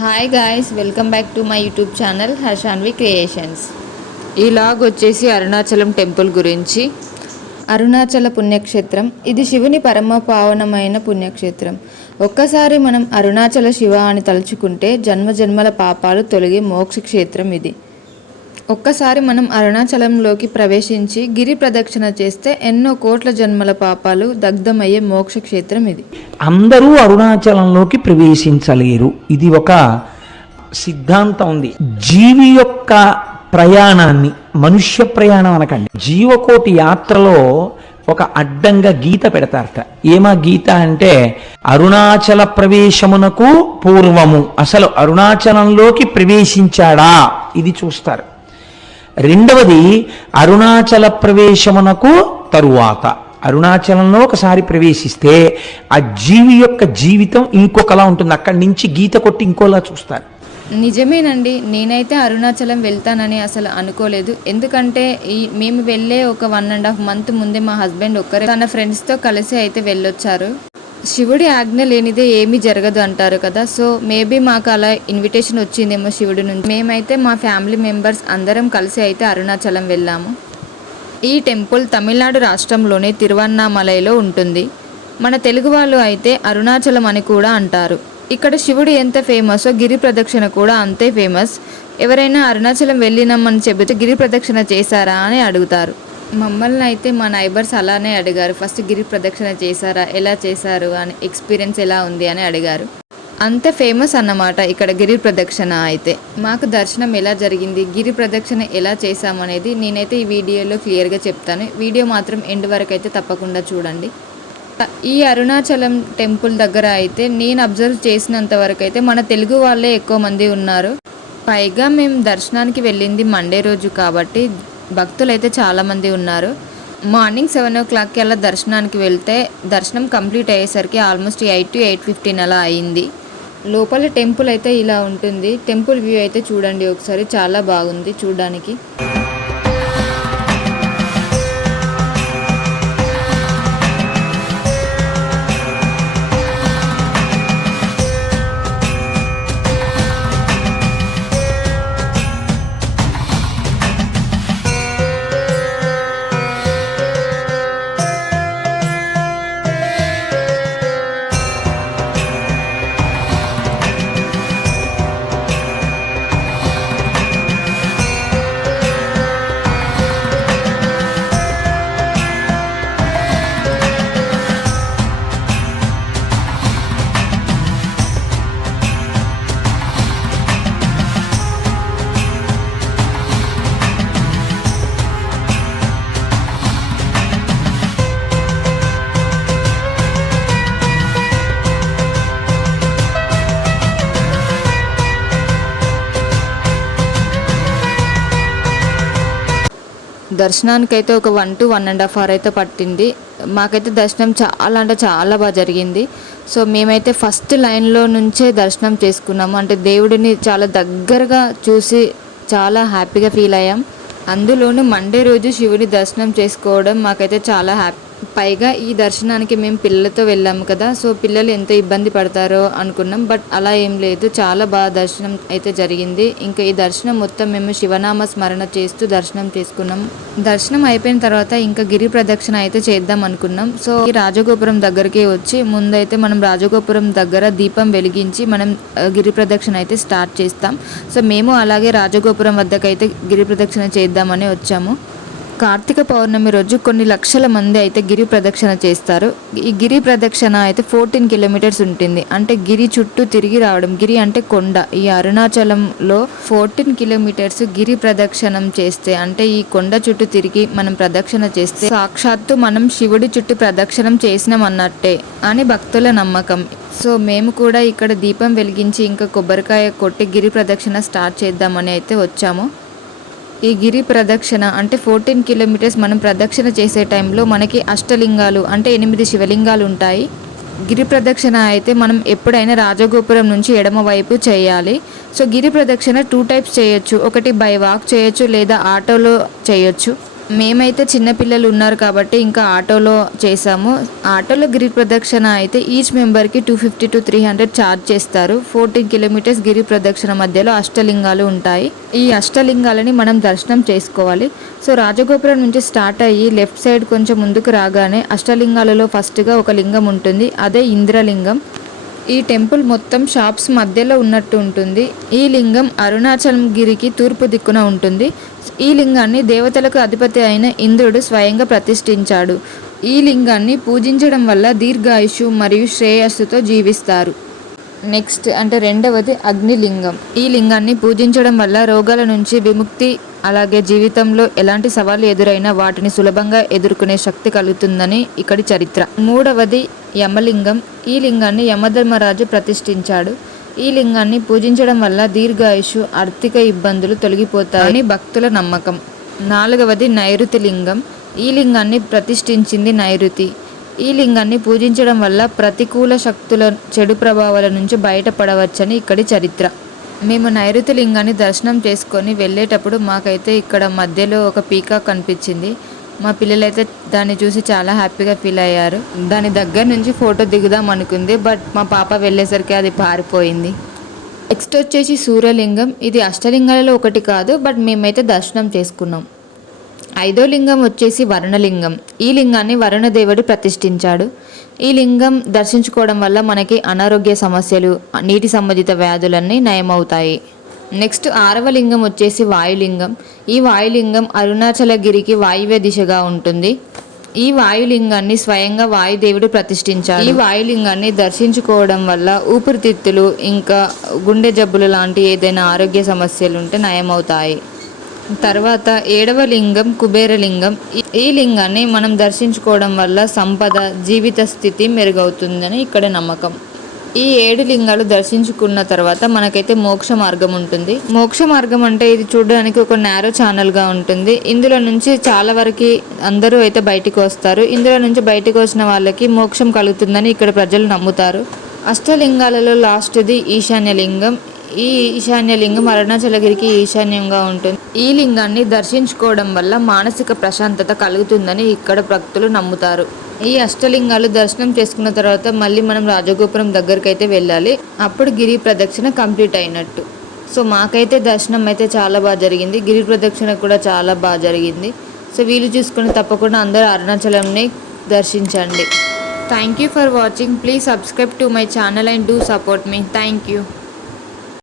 Hi guys welcome back to my YouTube channel Harshanvi creations ఈ vlog వచ్చేసి Arunachalam temple గురించి. అరుణాచల పుణ్యక్షేత్రం ఇది శివుని పరమ పావనమైన పుణ్యక్షేత్రం. ఒక్కసారి మనం అరుణాచల శివ అని తలుచుకుంటే జన్మ జన్మల పాపాలు తొలగి మోక్ష క్షేత్రం ఇది. ఒక్కసారి మనం అరుణాచలంలోకి ప్రవేశించి గిరి ప్రదక్షిణ చేస్తే ఎన్నో కోట్ల జన్మల పాపాలు దగ్ధమయ్యే మోక్ష క్షేత్రం ఇది. అందరూ అరుణాచలంలోకి ప్రవేశించలేరు. ఇది ఒక సిద్ధాంతం ఉంది. జీవి యొక్క ప్రయాణాన్ని మనుష్య ప్రయాణం అనకండి. జీవకోటి యాత్రలో ఒక అడ్డంగా గీత పెడతారట. ఏమా గీత అంటే అరుణాచల ప్రవేశమునకు పూర్వము. అసలు అరుణాచలంలోకి ప్రవేశించాడా? ఇది చూస్తారు. రెండవది అరుణాచల ప్రవేశమునకు తరువాత. అరుణాచలంలో ఒకసారి ప్రవేశిస్తే ఆ జీవి యొక్క జీవితం ఇంకొకలా ఉంటుంది. అక్కడి నుంచి గీత కొట్టి ఇంకోలా చూస్తారు. నిజమేనండి. నేనైతే అరుణాచలం వెళ్తానని అసలు అనుకోలేదు. ఎందుకంటే ఈ మేము వెళ్ళే ఒక వన్ అండ్ హాఫ్ మంత్ ముందే మా హస్బెండ్ ఒక్కరే తన ఫ్రెండ్స్తో కలిసి అయితే వెళ్ళొచ్చారు. శివుడి ఆజ్ఞ లేనిదే ఏమీ జరగదు అంటారు కదా. సో మేబీ మాకు అలా ఇన్విటేషన్ వచ్చిందేమో శివుడి నుంచి. మేమైతే మా ఫ్యామిలీ మెంబర్స్ అందరం కలిసి అయితే అరుణాచలం వెళ్ళాము. ఈ టెంపుల్ తమిళనాడు రాష్ట్రంలోని తిరువన్నామలైలో ఉంటుంది. మన తెలుగు వాళ్ళు అయితే అరుణాచలం అని కూడా అంటారు. ఇక్కడ శివుడు ఎంత ఫేమసో గిరి ప్రదక్షిణ కూడా అంతే ఫేమస్ ఎవరైనా అరుణాచలం వెళ్ళినామని చెబితే గిరి ప్రదక్షిణ చేశారా అని అడుగుతారు. మమ్మల్ని అయితే మా నైబర్స్ అలానే అడిగారు. ఫస్ట్ గిరి ప్రదక్షిణ చేశారా? ఎలా చేశారు? అని ఎక్స్పీరియన్స్ ఎలా ఉంది అని అడిగారు. అంత ఫేమస్ అన్నమాట ఇక్కడ గిరి ప్రదక్షిణ అయితే. మాకు దర్శనం ఎలా జరిగింది? గిరి ప్రదక్షిణ ఎలా చేశామనేది నేనైతే ఈ వీడియోలో క్లియర్గా చెప్తాను. వీడియో మాత్రం ఎండ్ వరకు అయితే తప్పకుండా చూడండి. ఈ అరుణాచలం టెంపుల్ దగ్గర అయితే నేను అబ్జర్వ్ చేసినంత వరకు అయితే మన తెలుగు వాళ్ళే ఎక్కువ మంది ఉన్నారు. పైగా మేము దర్శనానికి వెళ్ళింది మండే రోజు కాబట్టి భక్తులు అయితే చాలామంది ఉన్నారు. మార్నింగ్ సెవెన్ ఓ క్లాక్కి అలా దర్శనానికి వెళ్తే దర్శనం కంప్లీట్ అయ్యేసరికి almost eight to eight fifteen అలా అయింది. లోపల టెంపుల్ అయితే ఇలా ఉంటుంది. టెంపుల్ వ్యూ అయితే చూడండి ఒకసారి చాలా బాగుంది చూడడానికి. దర్శనానికైతే ఒక one to one and half hour అయితే పట్టింది. మాకైతే దర్శనం చాలా అంటే చాలా బాగా జరిగింది. సో మేమైతే ఫస్ట్ లైన్లో నుంచే దర్శనం చేసుకున్నాము. అంటే దేవుడిని చాలా దగ్గరగా చూసి చాలా హ్యాపీగా ఫీల్ అయ్యాం. అందులోనూ మండే రోజు శివుని దర్శనం చేసుకోవడం మాకైతే చాలా హ్యాపీ పైగా ఈ దర్శనానికి మేము పిల్లలతో వెళ్ళాము కదా సో పిల్లలు ఎంత ఇబ్బంది పడతారో అనుకున్నాం. బట్ అలా ఏం లేదు. చాలా బాగా దర్శనం అయితే జరిగింది. ఇంకా ఈ దర్శనం మొత్తం మేము శివనామ స్మరణ చేస్తూ దర్శనం చేసుకున్నాం. దర్శనం అయిపోయిన తర్వాత ఇంకా గిరి ప్రదక్షిణ అయితే చేద్దాం అనుకున్నాం. సో ఈ రాజగోపురం దగ్గరికి వచ్చి ముందైతే మనం రాజగోపురం దగ్గర దీపం వెలిగించి మనం గిరి ప్రదక్షిణ అయితే స్టార్ట్ చేస్తాం. సో మేము అలాగే రాజగోపురం వద్దకైతే గిరి ప్రదక్షిణ చేద్దామని వచ్చాము. కార్తీక పౌర్ణమి రోజు కొన్ని లక్షల మంది అయితే గిరి ప్రదక్షిణ చేస్తారు. ఈ గిరి ప్రదక్షిణ అయితే ఫోర్టీన్ కిలోమీటర్స్ ఉంటుంది. అంటే గిరి చుట్టూ తిరిగి రావడం గిరి అంటే కొండ. ఈ అరుణాచలంలో ఫోర్టీన్ కిలోమీటర్స్ గిరి ప్రదక్షిణం చేస్తే అంటే ఈ కొండ చుట్టూ తిరిగి మనం ప్రదక్షిణ చేస్తే సాక్షాత్తు మనం శివుడి చుట్టూ ప్రదక్షిణం చేసినాం అన్నట్టే అని భక్తుల నమ్మకం. సో మేము కూడా ఇక్కడ దీపం వెలిగించి ఇంకా కొబ్బరికాయ కొట్టి గిరి ప్రదక్షిణ స్టార్ట్ చేద్దామని అయితే వచ్చాము. ఈ గిరి ప్రదక్షిణ అంటే ఫోర్టీన్ కిలోమీటర్స్ మనం ప్రదక్షిణ చేసే టైంలో మనకి అష్టలింగాలు అంటే ఎనిమిది శివలింగాలు ఉంటాయి. గిరి ప్రదక్షిణ అయితే మనం ఎప్పుడైనా రాజగోపురం నుంచి ఎడమ వైపు చేయాలి. సో గిరి ప్రదక్షిణ టూ టైప్స్ చేయొచ్చు. ఒకటి బై వాక్ చేయొచ్చు లేదా ఆటోలో చేయొచ్చు. మేమైతే చిన్నపిల్లలు ఉన్నారు కాబట్టి ఇంకా ఆటోలో చేసాము ఆటోలో గిరి ప్రదక్షిణ అయితే each మెంబర్కి two fifty to three hundred charge చేస్తారు. ఫోర్టీన్ కిలోమీటర్స్ గిరి ప్రదక్షిణ మధ్యలో అష్టలింగాలు ఉంటాయి. ఈ అష్టలింగాలని మనం దర్శనం చేసుకోవాలి. సో రాజగోపురం నుంచి స్టార్ట్ అయ్యి లెఫ్ట్ సైడ్ కొంచెం ముందుకు రాగానే అష్టలింగాలలో ఫస్ట్గా ఒక లింగం ఉంటుంది. అదే ఇంద్రలింగం. ఈ టెంపుల్ మొత్తం షాప్స్ మధ్యలో ఉన్నట్టు ఉంటుంది. ఈ లింగం అరుణాచలం గిరికి తూర్పు దిక్కున ఉంటుంది. ఈ లింగాన్ని దేవతలకు అధిపతి అయిన ఇంద్రుడు స్వయంగా ప్రతిష్ఠించాడు. ఈ లింగాన్ని పూజించడం వల్ల దీర్ఘాయుషు మరియు శ్రేయస్సుతో జీవిస్తారు. నెక్స్ట్ అంటే రెండవది అగ్నిలింగం. ఈ లింగాన్ని పూజించడం వల్ల రోగాల నుంచి విముక్తి అలాగే జీవితంలో ఎలాంటి సవాళ్ళు ఎదురైనా వాటిని సులభంగా ఎదుర్కొనే శక్తి కలుగుతుందని ఇక్కడి చరిత్ర. మూడవది యమలింగం. ఈ లింగాన్ని యమధర్మరాజు ప్రతిష్ఠించాడు. ఈ లింగాన్ని పూజించడం వల్ల దీర్ఘాయుషు ఆర్థిక ఇబ్బందులు తొలగిపోతాయని భక్తుల నమ్మకం. నాలుగవది నైరుతి లింగం. ఈ లింగాన్ని ప్రతిష్ఠించింది నైరుతి. ఈ లింగాన్ని పూజించడం వల్ల ప్రతికూల శక్తుల చెడు ప్రభావాల నుంచి బయటపడవచ్చని ఇక్కడి చరిత్ర. మేము నైరుతి లింగాన్ని దర్శనం చేసుకొని వెళ్ళేటప్పుడు మాకైతే ఇక్కడ మధ్యలో ఒక పీకాక్ కనిపించింది. మా పిల్లలైతే దాన్ని చూసి చాలా హ్యాపీగా ఫీల్ అయ్యారు. దాని దగ్గర నుంచి ఫోటో దిగుదాం అనుకుంది బట్ మా పాప వెళ్ళేసరికి అది పారిపోయింది. నెక్స్ట్ వచ్చేసి సూర్యలింగం. ఇది అష్టలింగాలలో ఒకటి కాదు బట్ మేమైతే దర్శనం చేసుకున్నాం. ఐదో లింగం వచ్చేసి వరుణలింగం. ఈ లింగాన్ని వరుణదేవుడు ప్రతిష్ఠించాడు. ఈ లింగం దర్శించుకోవడం వల్ల మనకి అనారోగ్య సమస్యలు నీటి సంబంధిత వ్యాధులన్నీ నయమవుతాయి. నెక్స్ట్ ఆరవ లింగం వచ్చేసి వాయులింగం. ఈ వాయులింగం అరుణాచలగిరికి వాయువ్య దిశగా ఉంటుంది. ఈ వాయులింగాన్ని స్వయంగా వాయుదేవుడు ప్రతిష్ఠించాడు. ఈ వాయులింగాన్ని దర్శించుకోవడం వల్ల ఊపిరితిత్తులు ఇంకా గుండె జబ్బులు లాంటి ఏదైనా ఆరోగ్య సమస్యలు ఉంటే నయమవుతాయి. తర్వాత ఏడవ లింగం కుబేర లింగం ఈ- లింగాన్ని మనం దర్శించుకోవడం వల్ల సంపద జీవిత స్థితి మెరుగవుతుందని ఇక్కడ నమ్మకం. ఈ ఏడు లింగాలు దర్శించుకున్న తర్వాత మనకైతే మోక్ష మార్గం ఉంటుంది. మోక్ష మార్గం అంటే ఇది చూడడానికి ఒక నేరో ఛానల్గా ఉంటుంది. ఇందులో నుంచి చాలా వరకు అందరూ అయితే బయటకు వస్తారు. ఇందులో నుంచి బయటకు వచ్చిన వాళ్ళకి మోక్షం కలుగుతుందని ఇక్కడ ప్రజలు నమ్ముతారు. అష్టలింగాలలో లాస్ట్ది ఈశాన్య లింగం ఈ ఈశాన్య లింగం అరుణాచలగిరికి ఈశాన్యంగా ఉంటుంది. ఈ లింగాన్ని దర్శించుకోవడం వల్ల మానసిక ప్రశాంతత కలుగుతుందని ఇక్కడ భక్తులు నమ్ముతారు. ఈ అష్టలింగాలు దర్శనం చేసుకున్న తర్వాత మళ్ళీ మనం రాజగోపురం దగ్గరికి అయితే వెళ్ళాలి. అప్పుడు గిరి ప్రదక్షిణ కంప్లీట్ అయినట్టు. సో మాకైతే దర్శనం అయితే చాలా బాగా జరిగింది. గిరి ప్రదక్షిణ కూడా చాలా బాగా జరిగింది. సో వీలు చూసుకుని తప్పకుండా అందరూ అరుణాచలంని దర్శించండి. Thank you for watching please subscribe to my channel and do support me thank you